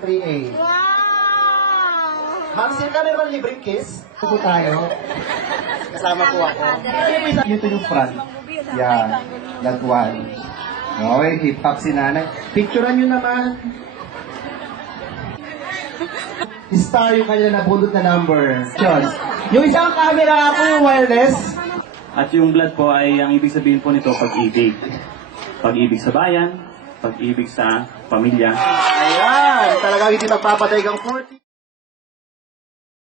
3A. Ma'am, sir ka meron libreng kiss? Ito po tayo. Kasama po ako. Dito yung front. Yeah, that one. Okay, hip-hop si nanay. Picturean nyo naman. Star yung kanya nabulot na number. Yung isang camera po yung wireless. At yung blood po ay, ang ibig sabihin po nito, pag-ibig. Pag-ibig sa bayan, pag-ibig sa pamilya. Ayan, talagang hindi magpapatay kang 40.